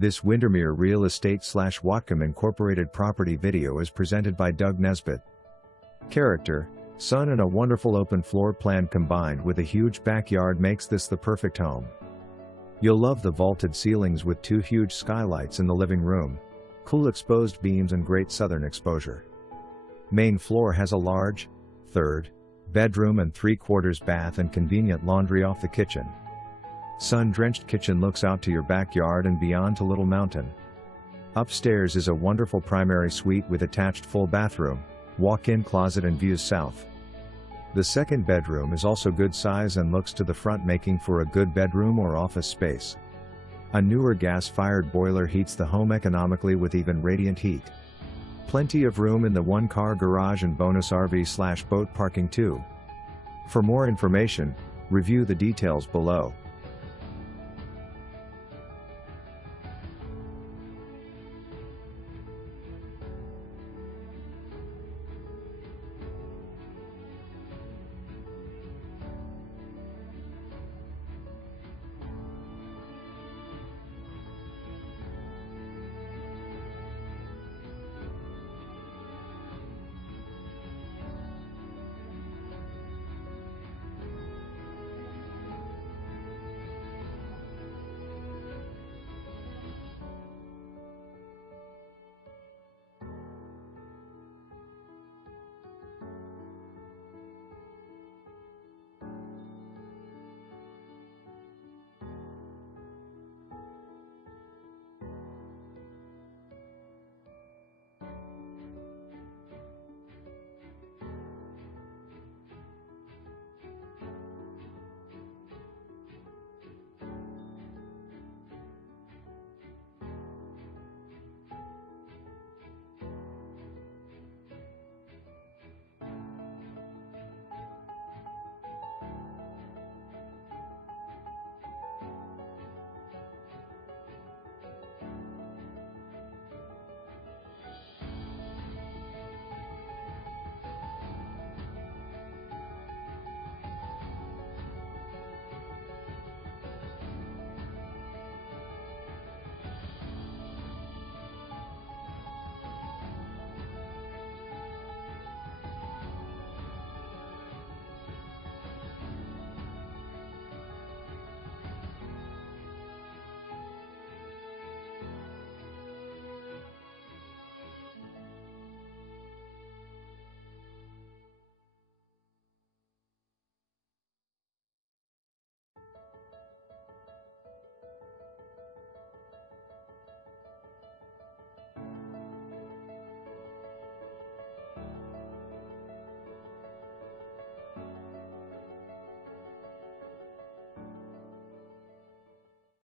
This Windermere Real Estate / Whatcom Incorporated property video is presented by Doug Nesbitt. Character, sun and a wonderful open floor plan combined with a huge backyard makes this the perfect home. You'll love the vaulted ceilings with 2 huge skylights in the living room, cool exposed beams and great southern exposure. Main floor has a large, 3rd, bedroom and 3/4 bath and convenient laundry off the kitchen. Sun-drenched kitchen looks out to your backyard and beyond to Little Mountain. Upstairs is a wonderful primary suite with attached full bathroom, walk-in closet and views south. The 2nd bedroom is also good size and looks to the front, making for a good bedroom or office space. A newer gas-fired boiler heats the home economically with even radiant heat. Plenty of room in the 1-car garage and bonus RV/boat parking too. For more information, review the details below.